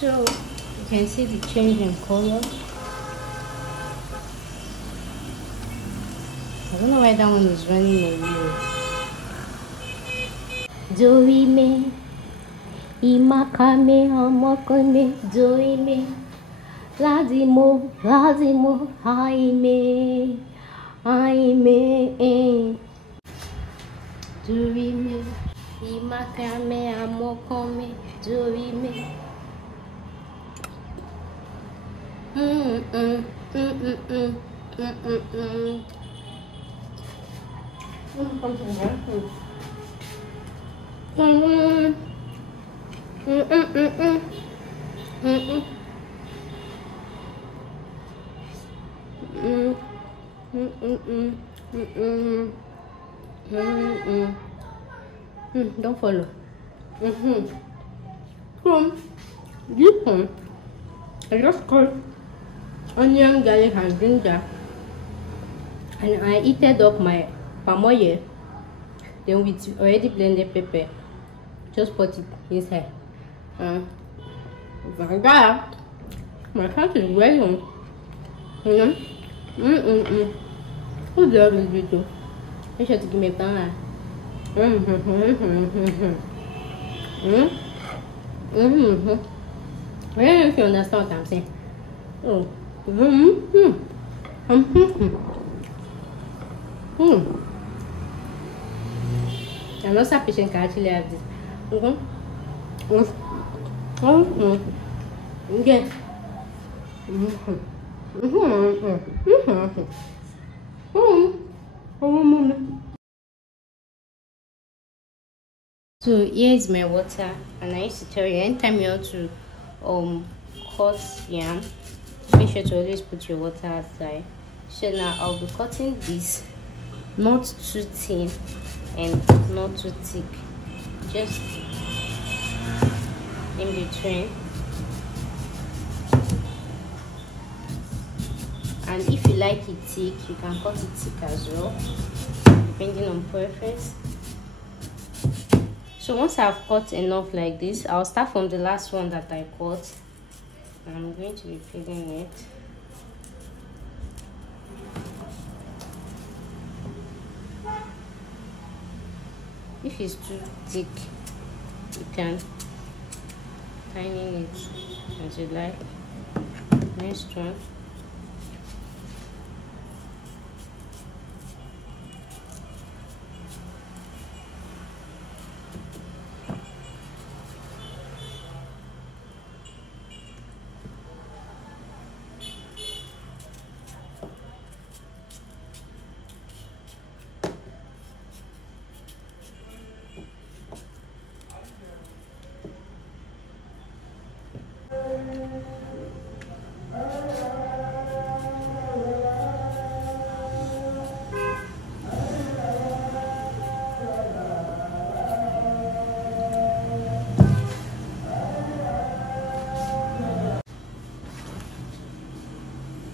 So you can see the change in color. I don't know why that one is running away. Doime, imakame, amakame, doime, lazimo, haime, doime, imakame, amakame, doime. Don't follow. This one, I just cut onion, garlic, and ginger, and I heated up my palm oil. Then with already blended pepper, just put it inside. Vanilla, my cat is well on. Who's the other video? Make sure to give me a pan. I don't know if you understand what I'm saying. I'm not so patient can actually have this. Again. So here is my water, and I used to tell you anytime you want to cut yam, make sure to always put your water outside. So now I'll be cutting this, not too thin and not too thick, just in between. And if you like it thick, you can cut it thick as well, depending on preference. So once I've cut enough like this, I'll start from the last one that I cut. I'm going to be filling it. If it's too thick, you can tiny it as you like. Next one.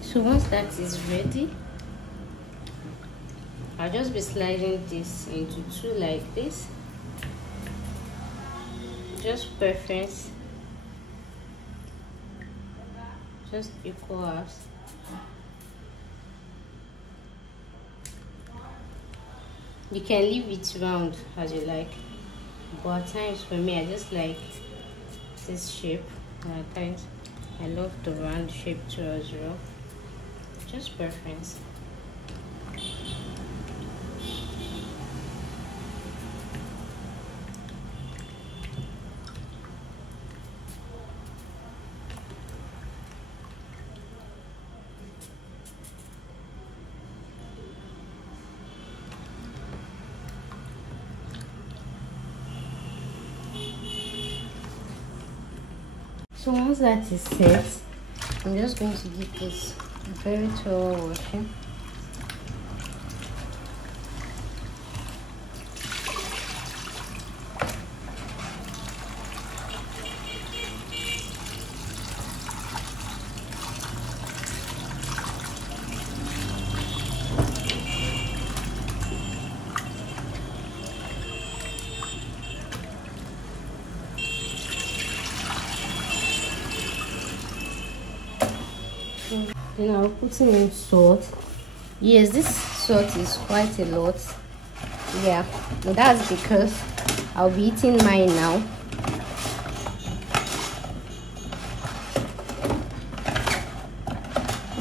So once that is ready, I'll just be sliding this into two like this, just preference, just equal halves. You can leave it round as you like, but at times for me I just like this shape, and at times I love the round shape too as well. Just preference. So once that is set, I'm just going to give this very thorough washing. Then I'll put in salt. Yes, this salt is quite a lot. Yeah, and that's because I'll be eating mine now.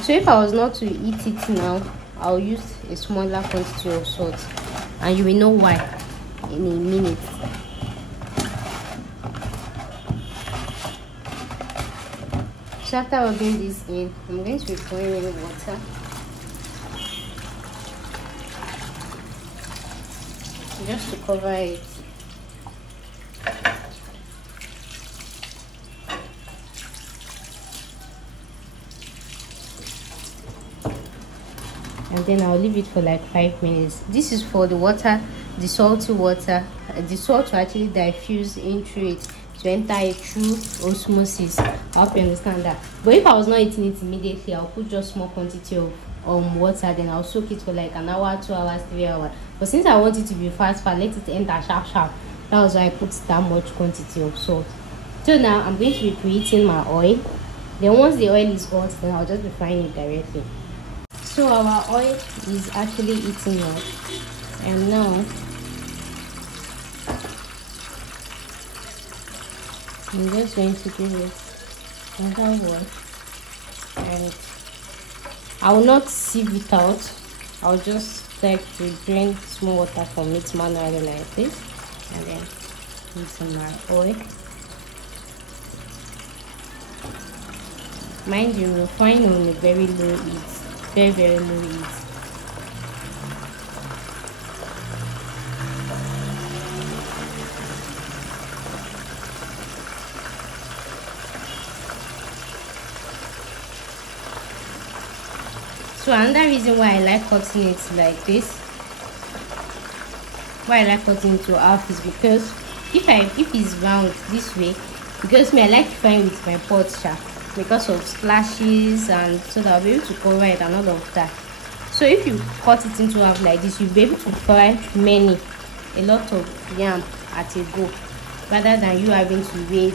So if I was not to eat it now, I'll use a smaller quantity of salt, and you will know why in a minute. So after rubbing this in, I'm going to be pouring in water. Just to cover it. And then I'll leave it for like 5 minutes. This is for the water, the salty water. The salt will actually diffuse into it to enter it through osmosis. I hope you understand that. But if I was not eating it immediately, I'll put just small quantity of water, then I'll soak it for like an hour, 2 hours, 3 hours. But since I want it to be fast, let it enter sharp. That was why I put that much quantity of salt. So now I'm going to be preheating my oil. Then once the oil is hot, then I'll just be frying it directly. So our oil is actually heating up, and now I'm just going to give it another wash, and I will not sieve it out. I'll just like to drain small water from it manually like this, and then put in my oil. Mind you, we're frying on a very low heat. Very low heat. So another reason why I like cutting it like this, to half, is because if it's round this way, because me I like frying with my pot sharp, because of splashes, and so that I'll be able to cover it and all of that. So if you cut it into half like this, you'll be able to fry a lot of yam at a go, rather than you having to wait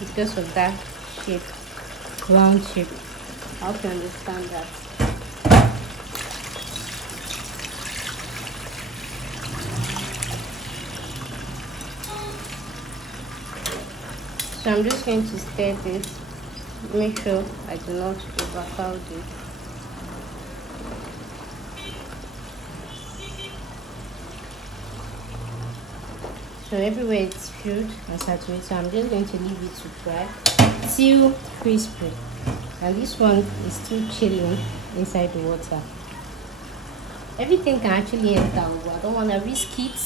because of that shape, round shape. I hope you understand that. So I'm just going to stir this. Make sure I do not overcrowd it. So everywhere it's filled and saturated. So I'm just going to leave it to fry till crispy. And this one is still chilling inside the water. Everything can actually enter over. I don't want to risk it.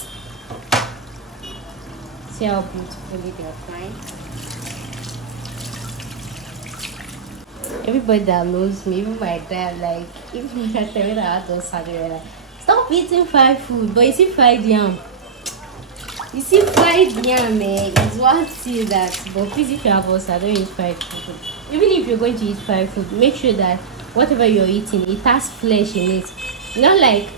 See how beautifully they are frying. Everybody that knows me, even my dad, like, even I tell me that I don't saturate, like, stop eating fried food. But you see fried yam. You see fried yam, it's one thing that, but please, if you have us, I don't eat fried food. Even if you're going to eat fried food, make sure that whatever you're eating, it has flesh in it. Not like,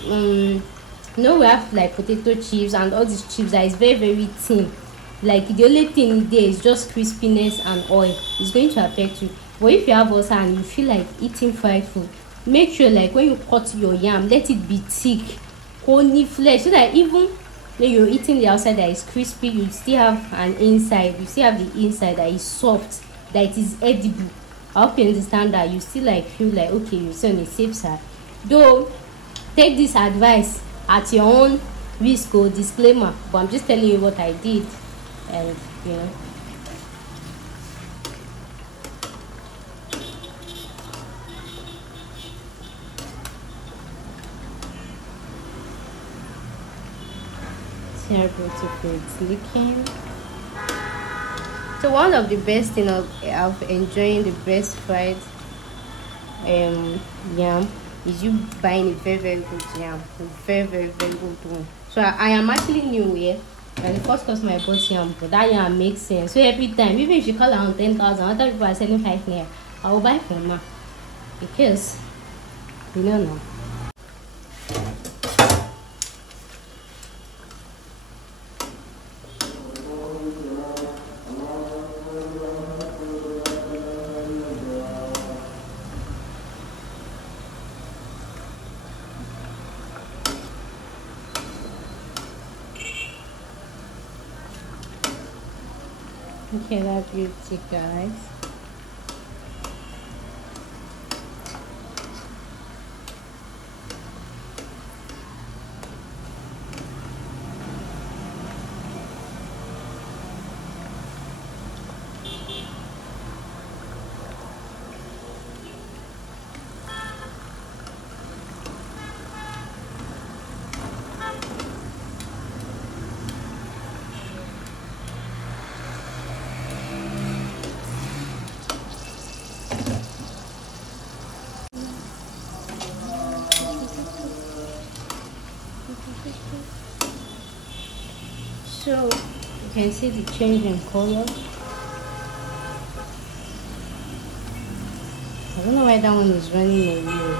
we have like potato chips and all these chips that is very thin. Like, the only thing there is just crispiness and oil. It's going to affect you. But if you have ulcer and you feel like eating fried food, make sure like when you cut your yam, let it be thick, only flesh, so that even when you're eating the outside that is crispy, you still have an inside. You still have the inside that is soft, that it is edible. I hope you understand that. You still like feel like okay, you're still on a safe side. Though, take this advice at your own risk or disclaimer. But I'm just telling you what I did, and you know. See how beautiful it's looking. So one of the best thing of enjoying the best fried yam is you buying a very good yam, a very good one. So I am actually new here, and the first customer I bought yam, but that yam makes sense. So every time, even if you call around 10,000, other people are selling 5 naira, I will buy from her, because you don't know. Okay, that beauty, guys. So you can see the change in color. I don't know why that one is running away.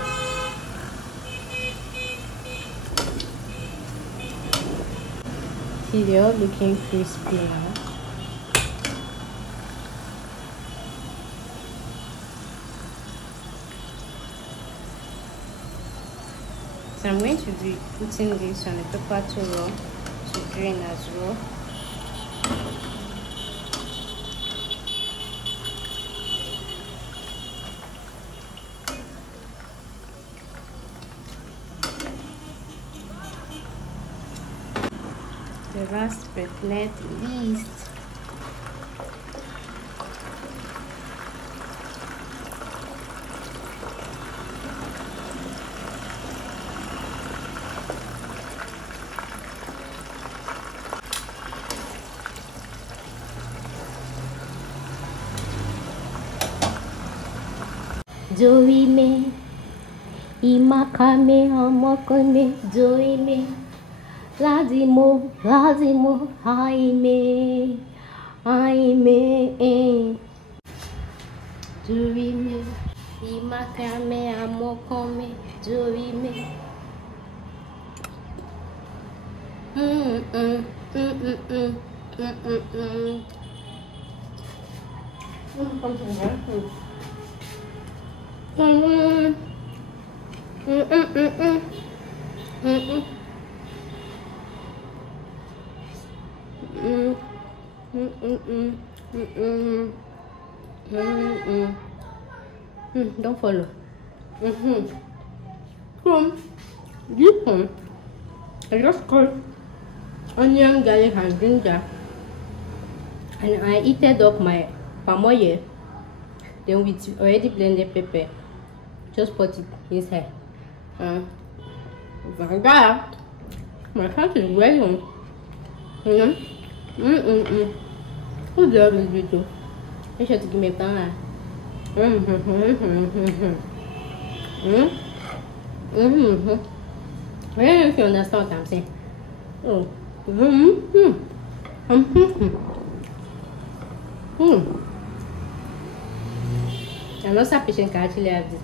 See, they're all looking crispy now. So I'm going to be putting this on the paper to roll to drain as well. The last but not least, Joey me, imakame amokone, Joey me, lazimo, aime, Joey me, imakame amokone, Joey me. Don't follow. From this one, I just cut onion, garlic, and ginger, and I heated up my palm oil. Then with already blended pepper, just put it inside. That my cat is very on. Who loves this video? Make sure to give me a thumbs up. I don't know if you understand what I'm saying. I'm not so patient can actually have this.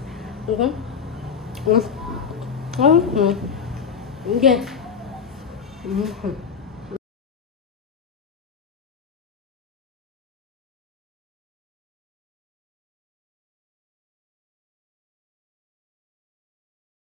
Again.